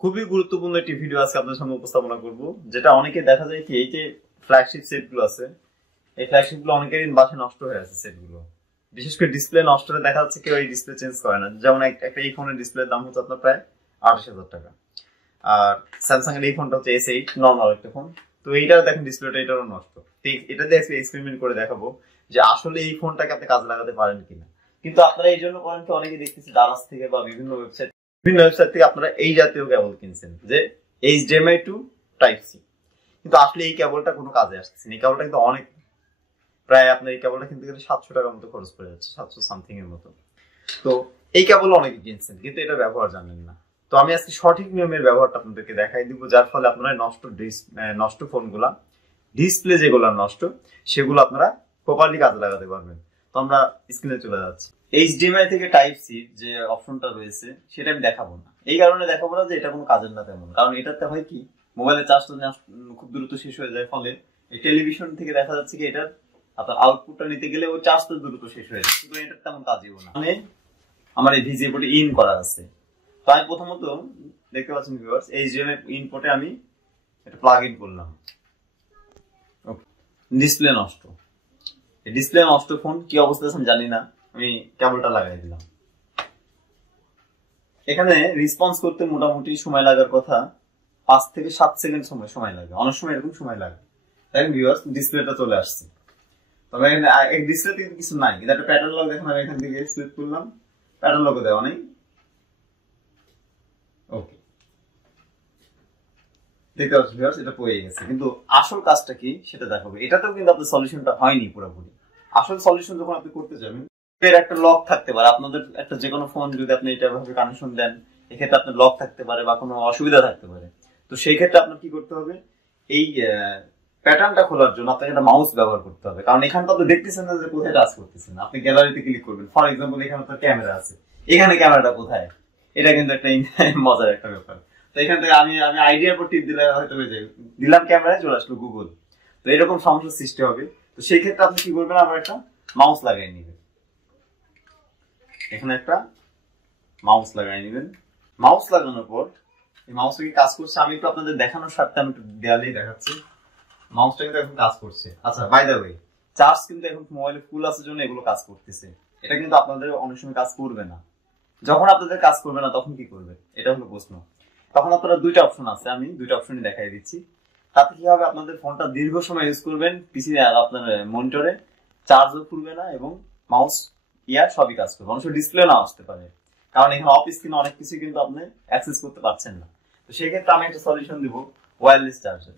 খুবই গুরুত্বপূর্ণ একটি ভিডিও আজকে আপনাদের সামনে উপস্থাপনা করব, যেটা অনেকে দেখা যায় কি এই যে ফ্ল্যাগশিপ সেটগুলো আছে, এই ফ্ল্যাগশিপ গুলো অনেকেরই বাসায় নষ্ট হয়ে আছে সেটগুলো। বিশেষ করে ডিসপ্লে নষ্ট হলে দেখা যাচ্ছে কেউ এই ডিসপ্লে চেঞ্জ করে না। যেমন একটা এই ফোনের ডিসপ্লের দাম হচ্ছে আপনার প্রায় 28,000 টাকা, আর স্যামসাং এর এই ফোনটা হচ্ছে S8 নর্মাল একটা ফোন। তো এইটার দেখেন ডিসপ্লেটা এটারও নষ্ট। এটা দিয়ে এক্সপেরিমেন্ট করে দেখাবো যে আসলে এই ফোনটাকে আপনি কাজে লাগাতে পারেন কিনা। কিন্তু আপনারা এই জন্য করেন কি, অনেকে দেখতেছি দারাজ থেকে বা বিভিন্ন ওয়েবসাইট থেকে আপনারা এই জাতীয় কেবল কিনছেন যে HDMI টু টাইপ সি, কিন্তু আসলে এই কেবলটা কোনো কাজে আসছে না। এই কেবলটা কিন্তু অনেক, প্রায় আপনার এই কেবলটা কিনতে গেলে 700 টাকার মতো খরচ পড়ে যাচ্ছে, 700 সামথিং এর মতো। তো এই কেবল অনেকে কিনছেন কিন্তু এটা ব্যবহার জানেন না। তো আমি আজকে সঠিক নিয়মের ব্যবহারটা আপনাদেরকে দেখাই দিব, যার ফলে আপনারা নষ্ট ফোনগুলা, ডিসপ্লে যেগুলো নষ্ট সেগুলো আপনারা প্রপারলি কাজে লাগাতে পারবেন। তো আমরা স্ক্রিনে চলে যাচ্ছি। HDMI থেকে টাইপ সি যে অপশনটা রয়েছে সেটা আমি দেখাবো না। এই কারণে দেখাবো না যে এটা কোনো কাজের না তেমন, কারণ এটাতে হয় কি মোবাইলের চার্জটা খুব দ্রুত শেষ হয়ে যায়, ফলে এই টেলিভিশন থেকে দেখা যাচ্ছে কি এটার আপনার আউটপুটটা নিতে গেলে ওই চার্জটা দ্রুত শেষ হয়ে যায়, কিন্তু এটার তেমন কাজেও না। মানে আমার এই ভিজিএ পোর্টে ইন করা আছে। তো আমি প্রথমত দেখতে পাচ্ছেন ভিউয়ার্স, HDMI ইনপুটে আমি এটা প্লাগ ইন করলাম। ওকে, ডিসপ্লে নষ্ট। এই ডিসপ্লে নষ্ট ফোন কি অবস্থা আছে আমি জানি না, আমি কেবলটা লাগাই দিলাম। এখানে রেসপন্স করতে মোটামুটি সময় লাগার কথা 5 থেকে 7 সেকেন্ড সময় লাগে, অনেক সময় এরকম সময় লাগে। দেখেন ভিউয়ার্স, ডিসপ্লেটা চলে আসছে। তবে এখানে এই ডিসপ্লেতে কিন্তু কিছু নাই, কিন্তু একটা প্যাটার্ন লক দেখেন, আমি এখান থেকে সিলেক্ট করলাম, প্যাটার্ন লকও দেওয়া নেই। ওকে, দেখতে পাচ্ছেন ভিউয়ার্স, এটা পড়ে গেছে। কিন্তু আসল কাজটা কি সেটা দেখাবো। এটাতেও কিন্তু আপনার সলিউশনটা হয়নি পুরোপুরি। আসল সলিউশন যখন আপনি করতে যাবেন, এর একটা লক থাকতে পারে। আপনাদের একটা যে কোনো ফোন যদি আপনি এটা ভাবে কানেকশন দেন, এক্ষেত্রে আপনার লক থাকতে পারে বা কোনো অসুবিধা থাকতে পারে। তো সেই ক্ষেত্রে আপনার কি করতে হবে, এই প্যাটার্নটা খোলার জন্য আপনাকে একটা মাউস ব্যবহার করতে হবে, কারণ এখানে তো আপনি দেখতেছেন না যে কোথায় টাচ করতেছেন। আপনি গ্যালারিতে ক্লিক করবেন, ফর এক্সাম্পল এখানে তো ক্যামেরা আছে, এখানে ক্যামেরাটা কোথায়, এটা কিন্তু একটা মজার একটা ব্যাপার। তো এখান থেকে আমি আইডিয়ার উপর টিপ দিলে হয়তো দিলাম ক্যামেরায় চলে আসলো গুগল। তো এরকম সমস্যার সৃষ্টি হবে। তো সেই ক্ষেত্রে আপনি কি করবেন, আবার একটা মাউস লাগাই নিবেন। এখানে একটা মাউস লাগাই নিবেন। মাউস লাগানোর পর এই মাউসটা কি কাজ করছে আমি একটু আপনাদের দেখানোর স্বার্থে আমি একটু দেয়ালেই দেখাচ্ছি। মাউসটা কিন্তু এখন কাজ করছে। আচ্ছা, বাই দ্য ওয়ে, চার্জ কিন্তু এখন মোবাইলে ফুল আছে জন্য এগুলো কাজ করতেছে। এটা কিন্তু আপনাদের অনেক সময় কাজ করবে না। যখন আপনাদের কাজ করবে না তখন কি করবে, এটা হলো প্রশ্ন। তখন আপনারা দুইটা অপশন আছে, আমি দুইটা অপশনই দেখাই দিচ্ছি। তাতে কি হবে, আপনাদের ফোনটা দীর্ঘ সময় ইউজ করবেন, পিসি আপনার মনিটরে চার্জও ফুলবে না এবং মাউস সবই কাজ করবে। অনেক ডিসপ্লে না আসতে পারে, কারণ এখানে অফ স্ক্রিনে অনেক কিছু কিন্তু আপনি অ্যাক্সেস করতে পারছেন না। তো সেই ক্ষেত্রে আমি একটা সলিউশন দিব, ওয়্যারলেস চার্জার।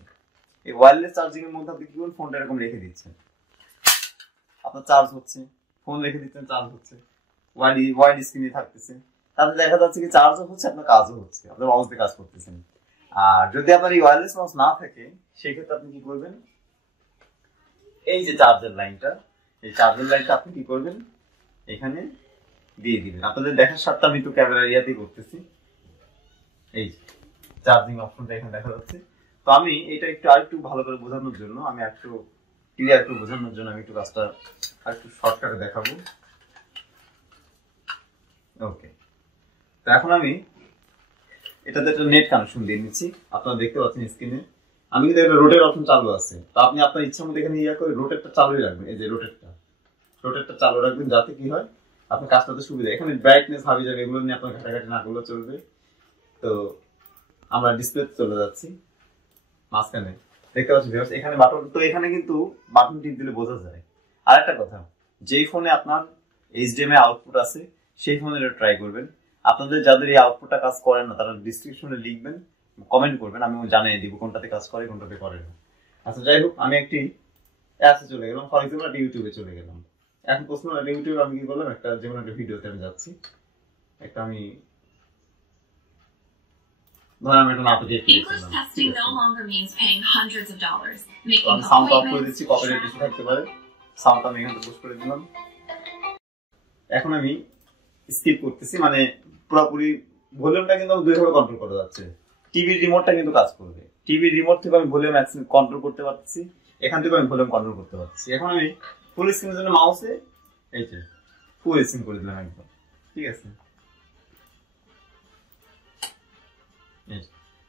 এই ওয়্যারলেস চার্জিং এর মধ্যে আপনি কি করবেন, ফোনটা এরকম রেখে দিচ্ছেন, আপনার চার্জ হচ্ছে, ফোন রেখে দিচ্ছেন, চার্জ হচ্ছে, ওয়াইড স্ক্রিনে থাকতেছে। তাতে দেখা যাচ্ছে কি চার্জও হচ্ছে, আপনার কাজও হচ্ছে, আপনার মাউস দিয়ে কাজ করতেছেন। আর যদি আপনার এই ওয়্যারলেস মাউস না থাকে, সেই ক্ষেত্রে আপনি কি করবেন, এই যে চার্জার লাইনটা, এই চার্জার লাইনটা আপনি কি করবেন, এখানে দিয়ে দিবেন। আপনাদের দেখার স্বার্থে আমি একটু ক্যামেরা ইয়াতেই করতেছি। এই চার্জিং অপশনটা এখানে দেখা যাচ্ছে। তো আমি এটা একটু আরেকটু ভালো করে বোঝানোর জন্য, আমি একটু ক্লিয়ার করে বোঝানোর জন্য আমি একটু কাজটা আরেকটু শর্টকাটে দেখাবো। ওকে, তো এখন আমি এটাতে একটা নেট কানেকশন দিয়ে নিচ্ছি। আপনারা দেখতে পাচ্ছেন স্ক্রিনে আমি কিন্তু একটা রোটেট অপশন চালু আছে। তো আপনি আপনার ইচ্ছা মতো এখানে করে রোটেটটা চালুই রাখবেন। এই যে রোটেটটা চালু রাখবেন, যাতে কি হয় আপনার কাজ করতে সুবিধা। এখানে ব্রাইটনেস হাবি যাবে, এগুলো নিয়ে আপনার ঘাটাঘাটি না করলে চলবে। তো আমরা ডিসপ্লে চলে যাচ্ছি, মাঝখানে দেখতে পাচ্ছি ভিউয়ার্স এখানে বাটন। তো এখানে কিন্তু বাটন টিপ দিলে বোঝা যায়। আরেকটা কথা, যেই ফোনে আপনার HDMI আউটপুট আছে সেই ফোনে এটা ট্রাই করবেন। আপনাদের যাদের এই আউটপুটটা কাজ করে না তারা ডেসক্রিপশনে লিখবেন, কমেন্ট করবেন, আমি জানিয়ে দিব কোনটাতে কাজ করে কোনটাতে করে না। আচ্ছা, যাই হোক, আমি একটি অ্যাপসে চলে গেলাম, ফর এক্সাম্পল ইউটিউবে চলে গেলাম। এখন প্রশ্ন ইউটিউবে আমি কি করলাম, একটা যেমন একটা ভিডিওতে আমি যাচ্ছি, একটা আমি সাউন্ড অফ করে দিচ্ছি, কপিরাইট ইস্যু থাকতে পারে, সাউন্ড আমি এখানে পোস্ট করে দিলাম। এখন আমি স্কিপ করতেছি, মানে পুরোপুরি ভলিউমটা কিন্তু আমি দুইভাবে কন্ট্রোল করা যাচ্ছে। টিভির রিমোটটা কিন্তু কাজ করবে, টিভির রিমোট থেকে আমি ভলিউম কন্ট্রোল করতে পারতেছি, এখান থেকে আমি ভলিউম কন্ট্রোল করতে পারতেছি। এখন আমি ফুল স্ক্রিনের জন্য মাউসে এই যে ফুল স্ক্রিন করে দিলাম একদম, ঠিক আছে।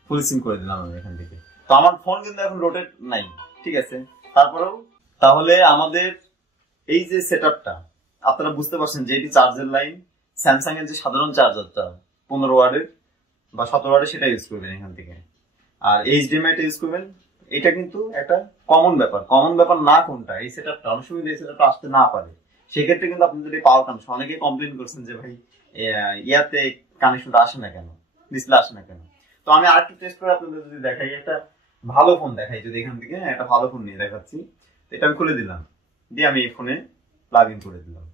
ফুল স্ক্রিন করে দিলাম আমি এখান থেকে। তো আমার ফোন কিন্তু এখন রোটেট নাই, ঠিক আছে। তারপরেও তাহলে আমাদের এই যে সেটআপটা আপনারা বুঝতে পারছেন যে এটি চার্জের লাইন, স্যামসাং এর যে সাধারণ চার্জারটা 15 ওয়াটের বা 17 ওয়াটের সেটা ইউজ করবেন এখান থেকে, আর এইচডিএমআই টা ইউজ করবেন। এটা কিন্তু একটা কমন ব্যাপার না কোনটা, এই সেটআপটা অনেক সময় এই সেটআপটা আসতে না পারে, সেক্ষেত্রে কিন্তু আপনি যদি পাওয়ার কানেকশন, অনেকে কমপ্লেন করছেন যে ভাই ইয়াতে কানেকশনটা আসে না কেন, ডিসপ্লে আসে না কেন। তো আমি আরেকটু টেস্ট করে আপনাদের যদি দেখাই, একটা ভালো ফোন দেখাই, যদি এখান থেকে একটা ভালো ফোন নিয়ে দেখাচ্ছি। এটা আমি খুলে দিলাম, দিয়ে আমি এই ফোনে প্লাগ ইন করে দিলাম।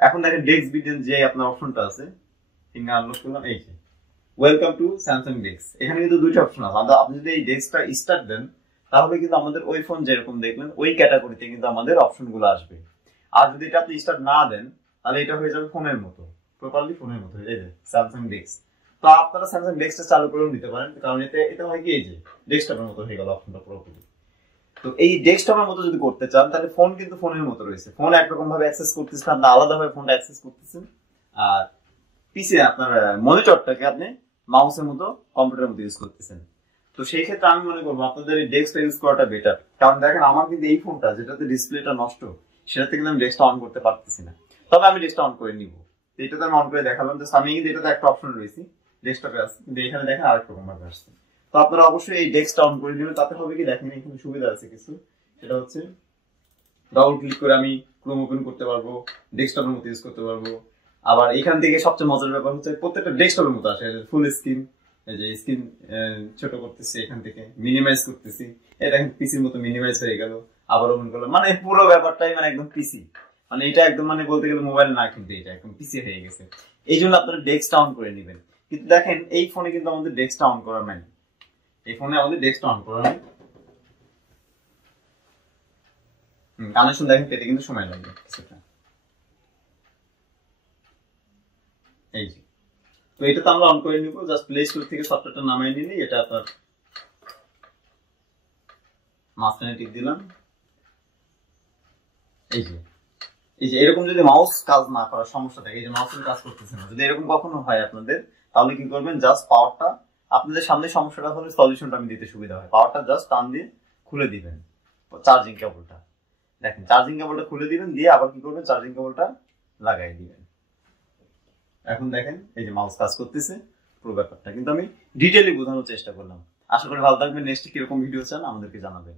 এখন দেখেন ডেস্ক বিটেন যে আপনার অপশনটা আছে, ফিঙ্গার আনলক করলাম, এই যে ওয়েলকাম টু স্যামসাং ডেস্ক। এখানে কিন্তু দুইটা অপশন আছে, আপনি যদি এই ডেস্কটা স্টার্ট দেন তাহলে কিন্তু আমাদের ওই ফোন যেরকম দেখলেন ওই ক্যাটাগরিতে কিন্তু আমাদের অপশন গুলো আসবে। আর যদি এটা আপনি স্টার্ট না দেন তাহলে এটা হয়ে যাবে ফোনের মতো, প্রপারলি ফোনের মতো, এই যে স্যামসাং ডেস্ক। তো আপনারা স্যামসাং ডেস্কটা চালু করেও নিতে পারেন, কারণ এটা হয় কি, এই যে ডেস্কটপের মতো হয়ে গেল অপশনটা পুরোপুরি। তো এই ডেস্কটপের মতো যদি করতে চান তাহলে ফোন কিন্তু ফোনের মতো রয়েছে, ফোন একরকম ভাবে অ্যাক্সেস করতেছেন, আপনি আলাদাভাবে ফোনটা অ্যাক্সেস করতেছেন, আর পিসি আপনার মনিটরটাকে আপনি মাউসের মতো কম্পিউটারের মতো ইউজ করতেছেন। তো সেই ক্ষেত্রে আমি মনে করবো আপনাদের এই ডেস্কটা ইউজ করাটা বেটার, কারণ দেখেন আমার কিন্তু এই ফোনটা যেটাতে ডিসপ্লেটা নষ্ট, সেটাতে কিন্তু আমি ডেস্কটা অন করতে পারতেছি না। তবে আমি ডেস্কটা অন করে নিব, এটাতে আমি অন করে দেখালাম। জাস্ট আমি কিন্তু এটাতে একটা অপশন রয়েছে ডেস্কটপে আছে, কিন্তু এখানে দেখেন আরেক রকম ভাবে আসছে। তো আপনারা অবশ্যই এই ডেস্কটা অন করে নেবেন, তাতে হবে কি দেখেন এখানে সুবিধা আছে কিছু, সেটা হচ্ছে ডাবল ক্লিক করে আমি ক্রোম ওপেন করতে পারবো, ডেস্কটপের মতো ইউজ করতে পারবো। আবার এখান থেকে সবচেয়ে মজার ব্যাপার হচ্ছে প্রত্যেকটা ডেস্কটপের মতো আসে, ফুল স্ক্রিন, এই যে স্ক্রিন ছোট করতেছি, এখান থেকে মিনিমাইজ করতেছি, এটা এখন পিসির মতো মিনিমাইজ হয়ে গেল, আবার ওপেন করলাম, মানে পুরো ব্যাপারটাই মানে একদম পিসি, মানে এটা একদম মানে বলতে গেলে মোবাইল না, কিন্তু এটা একদম পিসি হয়ে গেছে। এই জন্য আপনারা ডেস্কটা অন করে নেবেন। কিন্তু দেখেন এই ফোনে কিন্তু আমাদের ডেস্কটা অন করা নাই, এই ফোনে আমাদের ডেস্কটা অন করা নাই। কানেকশন দেখেন পেতে কিন্তু সময় লাগবে কিছুটা, এই যে। তো এটা তো আমরা অন করে নিব, জাস্ট প্লে স্টোর থেকে সফটওয়্যারটা নামিয়ে নিলে এটা আপনার মাঝখানে টিক দিলাম, এই যে এরকম যদি মাউস কাজ না করার সমস্যা থাকে, এই যে মাউসের কাজ করতেছে না, যদি এরকম কখনো হয় আপনাদের, তাহলে কি করবেন, জাস্ট পাওয়ারটা, আপনাদের সামনে সমস্যাটা হলে সলিউশনটা আমি দিতে সুবিধা হয়, পাওয়ারটা জাস্ট টান দিয়ে খুলে দিবেন, চার্জিং কেবলটা দেখেন, চার্জিং কেবলটা খুলে দিবেন, দিয়ে আবার কি করবেন, চার্জিং কেবলটা লাগাই দিবেন। এখন দেখেন এই যে মাউস কাজ করতেছে, পুরো ব্যাপারটা কিন্তু আমি ডিটেইলি বোঝানোর চেষ্টা করলাম। আশা করি ভালো থাকবেন। নেক্সট কিরকম ভিডিও চান আমাদেরকে জানাবেন।